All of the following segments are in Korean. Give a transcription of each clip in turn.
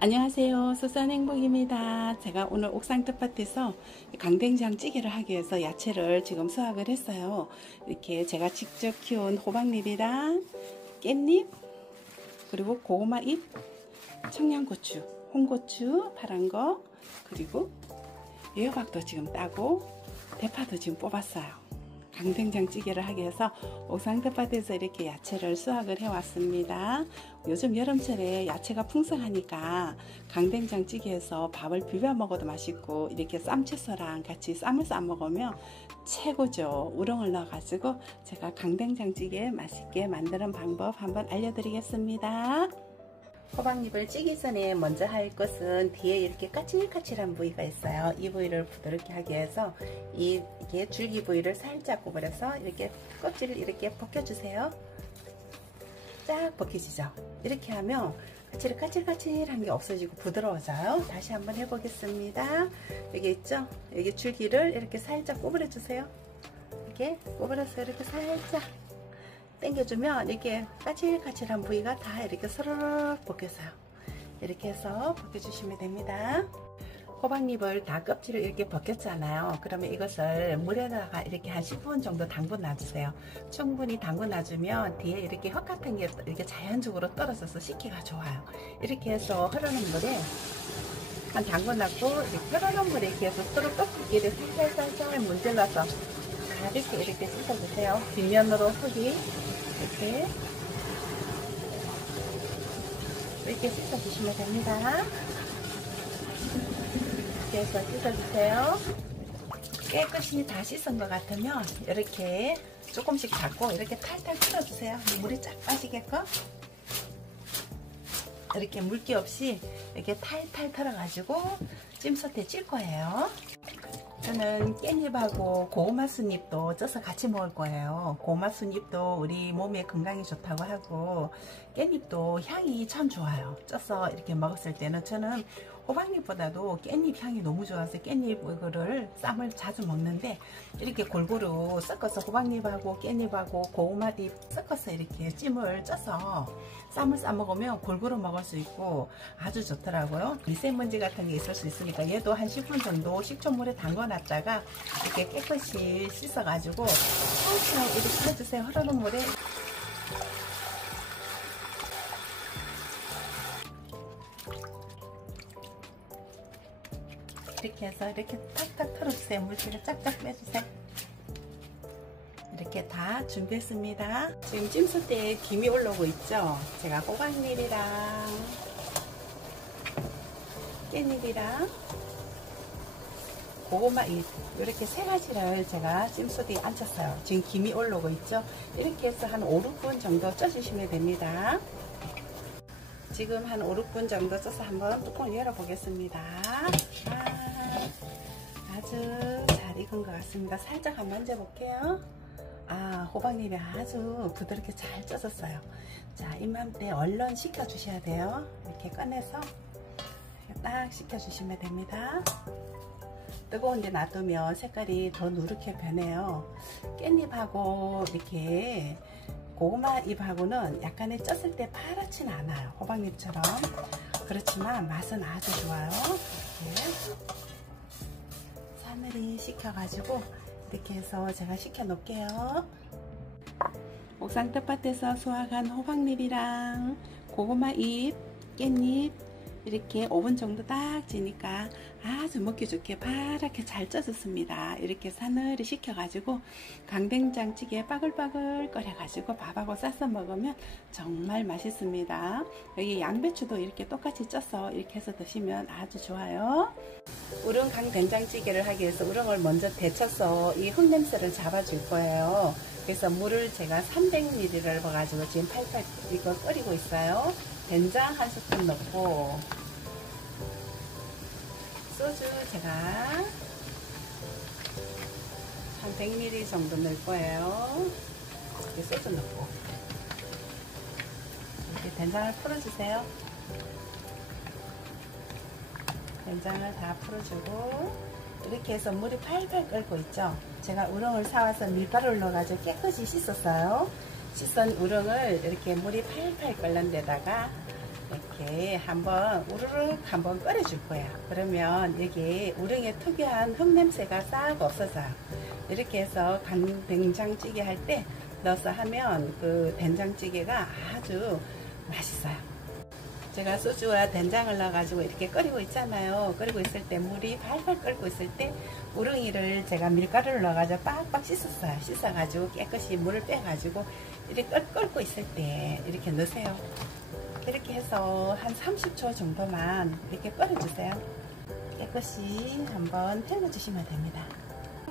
안녕하세요. 소소한 행복입니다. 제가 오늘 옥상 텃밭에서 강된장 찌개를 하기 위해서 야채를 지금 수확을 했어요. 이렇게 제가 직접 키운 호박잎이랑 깻잎, 그리고 고구마잎, 청양고추, 홍고추 파란 거, 그리고 애호박도 지금 따고 대파도 지금 뽑았어요. 강된장 찌개를 하기 위해서 옥상 텃밭에서 이렇게 야채를 수확을 해왔습니다. 요즘 여름철에 야채가 풍성하니까 강된장 찌개에서 밥을 비벼 먹어도 맛있고 이렇게 쌈채소랑 같이 쌈을 싸 먹으면 최고죠. 우렁을 넣어가지고 제가 강된장 찌개 맛있게 만드는 방법 한번 알려드리겠습니다. 호박잎을 찌기 전에 먼저 할 것은 뒤에 이렇게 까칠까칠한 부위가 있어요. 이 부위를 부드럽게 하기 위해서 이게 줄기 부위를 살짝 구부려서 이렇게 껍질을 이렇게 벗겨주세요. 쫙 벗겨지죠. 이렇게 하면 까칠까칠한 게 없어지고 부드러워져요. 다시 한번 해보겠습니다. 여기 있죠? 여기 줄기를 이렇게 살짝 구부려 주세요. 이렇게 구부려서 이렇게 살짝 당겨주면 이렇게 까칠까칠한 부위가 다 이렇게 서르륵 벗겨져요. 이렇게 해서 벗겨주시면 됩니다. 호박잎을 다 껍질을 이렇게 벗겼잖아요. 그러면 이것을 물에다가 이렇게 한 10분 정도 담궈 놔주세요. 충분히 담궈 놔주면 뒤에 이렇게 흙 같은 게 이렇게 자연적으로 떨어져서 씻기가 좋아요. 이렇게 해서 흐르는 물에 한 담궈 놨고 흐르는 물에 이렇게 해서 서로 껍질을 살살 문질러서 이렇게 씻어주세요. 뒷면으로 흙이 이렇게 씻어주시면 됩니다. 이렇게 해서 씻어주세요. 깨끗이 다 씻은 것 같으면 이렇게 조금씩 잡고 이렇게 탈탈 틀어주세요. 물이 쫙 빠지게끔 이렇게 물기 없이 이렇게 탈탈 털어가지고 찜솥에 찔 거예요. 저는 깻잎하고 고구마 순잎도 쪄서 같이 먹을 거예요. 고구마 순잎도 우리 몸에 건강에 좋다고 하고 깻잎도 향이 참 좋아요. 쪄서 이렇게 먹었을 때는 저는 호박잎보다도 깻잎 향이 너무 좋아서 깻잎 이거를 쌈을 자주 먹는데 이렇게 골고루 섞어서 호박잎하고 깻잎하고 고구마잎 섞어서 이렇게 찜을 쪄서 쌈을 싸 먹으면 골고루 먹을 수 있고 아주 좋더라고요. 미세먼지 같은 게 있을 수 있으니까 얘도 한 10분 정도 식초물에 담궈 놨다가 이렇게 깨끗이 씻어 가지고 살짝 이렇게 해주세요. 흐르는 물에 이렇게 해서 이렇게 탁탁 털어주세요. 물기를 쫙쫙 빼주세요. 이렇게 다 준비했습니다. 지금 찜솥대에 김이 올라오고 있죠. 제가 호박잎이랑 깻잎이랑 고구마잎 이렇게 세 가지를 제가 찜솥에 앉혔어요. 지금 김이 올라오고 있죠. 이렇게 해서 한 5, 6분 정도 쪄주시면 됩니다. 지금 한 5, 6분 정도 쪄서 한번 뚜껑을 열어보겠습니다. 아주 잘 익은 것 같습니다. 살짝 한번 만져볼게요. 호박잎이 아주 부드럽게 잘 쪄졌어요. 자, 이맘때 얼른 식혀주셔야 돼요. 이렇게 꺼내서 딱 식혀주시면 됩니다. 뜨거운데 놔두면 색깔이 더 누렇게 변해요. 깻잎하고 이렇게 고구마 잎하고는 약간의 쪘을 때 파랗진 않아요. 호박잎처럼. 그렇지만 맛은 아주 좋아요. 이렇게 사늘이 식혀가지고 이렇게 해서 제가 식혀 놓을게요. 옥상 텃밭에서 수확한 호박잎이랑 고구마잎, 깻잎 이렇게 5분 정도 딱 지니까 아주 먹기 좋게 파랗게 잘 쪄졌습니다. 이렇게 사늘이 식혀가지고 강된장찌개 바글바글 끓여가지고 밥하고 싸서 먹으면 정말 맛있습니다. 여기 양배추도 이렇게 똑같이 쪄서 이렇게 해서 드시면 아주 좋아요. 우렁 강된장찌개를 하기 위해서 우렁을 먼저 데쳐서 이 흙냄새를 잡아줄 거예요. 그래서 물을 제가 300ml를 넣어가지고 지금 팔팔 이거 끓이고 있어요. 된장 한 스푼 넣고 소주 제가 한 100ml 정도 넣을 거예요. 이렇게 소주 넣고 이렇게 된장을 풀어주세요. 된장을 다 풀어주고 이렇게 해서 물이 팔팔 끓고 있죠. 제가 우렁을 사와서 밀가루를 넣어가지고 깨끗이 씻었어요. 씻은 우렁을 이렇게 물이 팔팔 끓는 데다가 이렇게 한번 우르르 한번 끓여줄 거야. 그러면 여기 우렁의 특유한 흙냄새가 싹 없어져요. 이렇게 해서 간된장찌개 할 때 넣어서 하면 그 된장찌개가 아주 맛있어요. 제가 소주와 된장을 넣어가지고 이렇게 끓이고 있잖아요. 끓이고 있을 때 물이 팔팔 끓고 있을 때 우렁이를 제가 밀가루를 넣어가지고 빡빡 씻었어요. 씻어가지고 깨끗이 물을 빼가지고 이렇게 끓고 있을 때 이렇게 넣으세요. 이렇게 해서 한 30초 정도만 이렇게 끓여주세요. 깨끗이 한번 헹궈주시면 됩니다.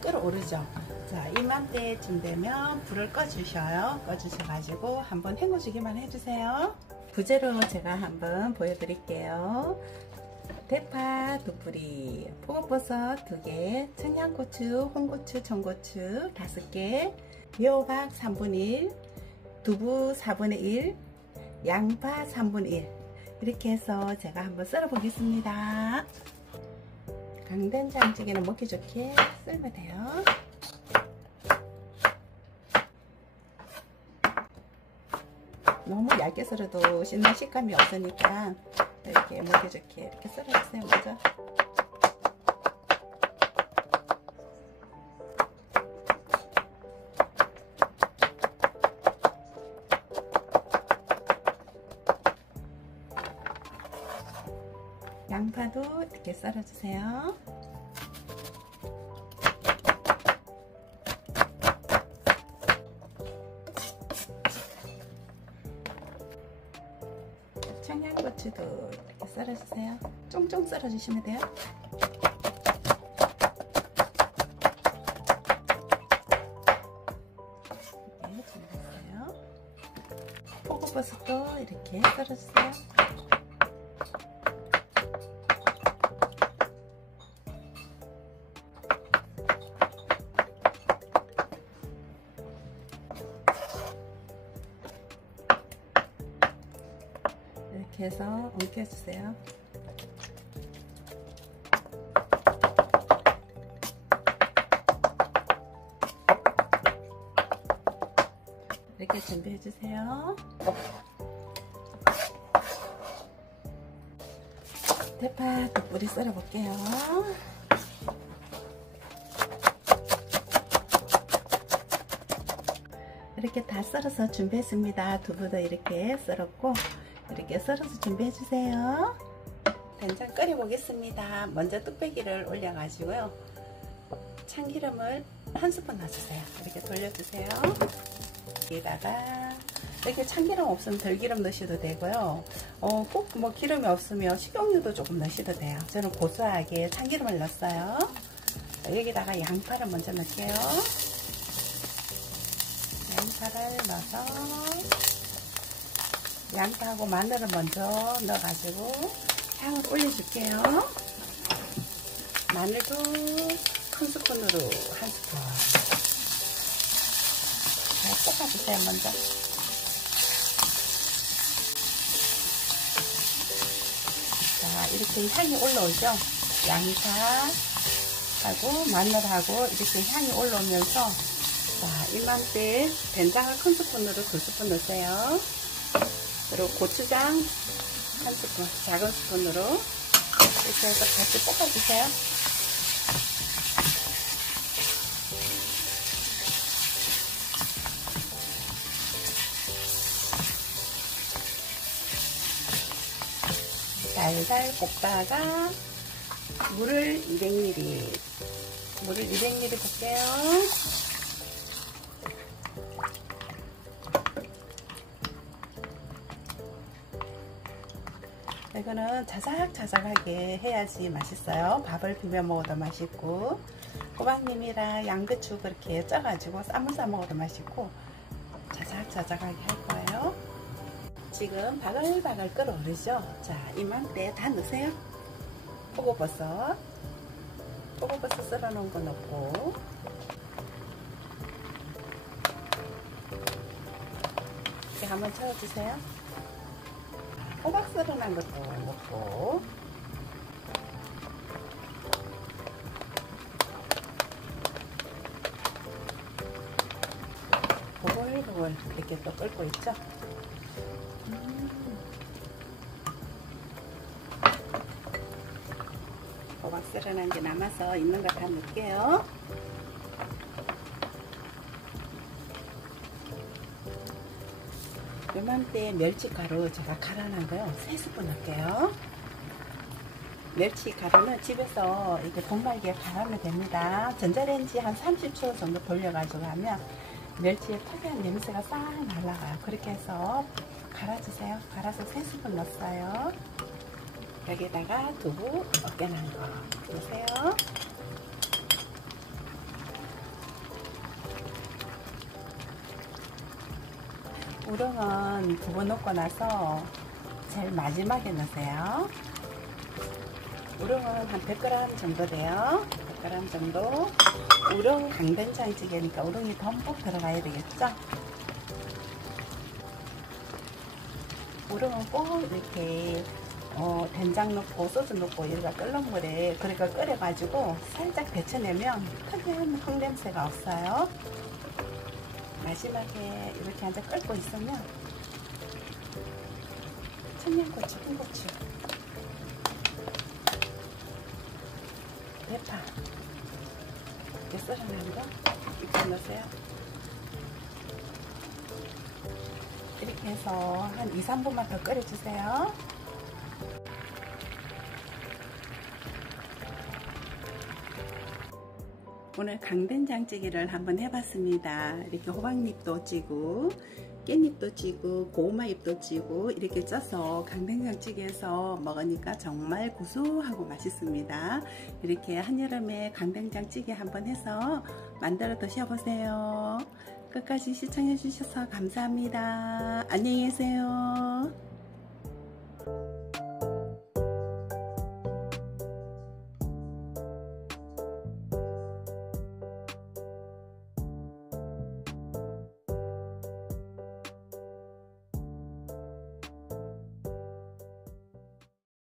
끓어오르죠. 자, 이맘때쯤 되면 불을 꺼주셔요. 꺼주셔가지고 한번 헹궈주기만 해주세요. 부재로 제가 한번 보여드릴게요. 대파 2뿌리, 표고버섯 2개, 청양고추, 홍고추, 청고추 5개, 미호박 3분의 1, 두부 4분의 1, 양파 3분의 1 이렇게 해서 제가 한번 썰어 보겠습니다. 강된장찌개는 먹기 좋게 썰면 돼요. 너무 얇게 썰어도 씹는 식감이 없으니까 이렇게 먹기 좋게 이렇게 썰어주세요. 먼저 양파도 이렇게 썰어주세요. 청양고추도 이렇게 썰어주세요. 쫑쫑 썰어주시면 돼요. 이렇게 준비했어요. 표고버섯도 이렇게 썰어주세요. 이렇게 해서 옮겨주세요. 이렇게 준비해주세요. 대파 2뿌리 썰어볼게요. 이렇게 다 썰어서 준비했습니다. 두부도 이렇게 썰었고 이렇게 썰어서 준비해주세요. 된장 끓여 보겠습니다. 먼저 뚝배기를 올려 가지고요, 참기름을 1스푼 넣어주세요. 이렇게 돌려주세요. 여기다가 이렇게 참기름 없으면 들기름 넣으셔도 되고요, 꼭 뭐 기름이 없으면 식용유도 조금 넣으셔도 돼요. 저는 고소하게 참기름을 넣었어요. 여기다가 양파를 먼저 넣을게요. 양파를 넣어서 양파하고 마늘을 먼저 넣어가지고 향을 올려줄게요. 마늘도 큰 스푼으로 1스푼. 잘 볶아주세요. 먼저. 자, 이렇게 향이 올라오죠. 양파하고 마늘하고 이렇게 향이 올라오면서, 자, 이맘때 된장을 큰 스푼으로 2스푼 넣으세요. 그리고 고추장 1스푼, 작은 스푼으로 이렇게 해서 같이 볶아주세요. 달달 볶다가 물을 200ml 볶게요. 이거는 자작자작하게 해야지 맛있어요. 밥을 비벼 먹어도 맛있고, 호박님이랑 양배추 그렇게 쪄가지고 쌈을 싸 먹어도 맛있고, 자작자작하게 할 거예요. 지금 바글바글 끓어오르죠. 자, 이맘때 다 넣으세요. 표고버섯 썰어 놓은 거 넣고, 이렇게 한번 쳐주세요. 호박 썰어 놓은 것도 넣고, 보글보글 이렇게 또 끓고 있죠. 썰어놓은 게 남아서 있는 거 다 넣을게요. 요맘때 멸치가루 제가 갈아놓은 거요 3스푼 넣을게요. 멸치가루는 집에서 이렇게 분말기에 갈아면 됩니다. 전자레인지 한 30초 정도 돌려가지고 하면 멸치의 특이한 냄새가 싹 날라가요. 그렇게 해서 갈아주세요. 갈아서 3스푼 넣었어요. 여기다가 두부 으깨난 거 넣으세요. 우렁은 두부 넣고 나서 제일 마지막에 넣으세요. 우렁은 한 100g 정도 돼요. 100g 정도. 우렁 강된장찌개니까 우렁이 듬뿍 들어가야 되겠죠. 우렁은 꼭 이렇게 된장 넣고 소주 넣고 이렇게 끓는 물에 그러니까 끓여가지고 살짝 데쳐내면 특이한 흙냄새가 없어요. 마지막에 이렇게 앉아 끓고 있으면 청양고추, 홍고추, 대파 이렇게 썰어놓은 거 이렇게 넣으세요. 이렇게 해서 한 2~3분만 더 끓여주세요. 오늘 강된장찌개를 한번 해봤습니다. 이렇게 호박잎도 찌고 깻잎도 찌고 고구마잎도 찌고 이렇게 쪄서 강된장찌개에서 먹으니까 정말 구수하고 맛있습니다. 이렇게 한여름에 강된장찌개 한번 해서 만들어 드셔보세요. 끝까지 시청해 주셔서 감사합니다. 안녕히 계세요.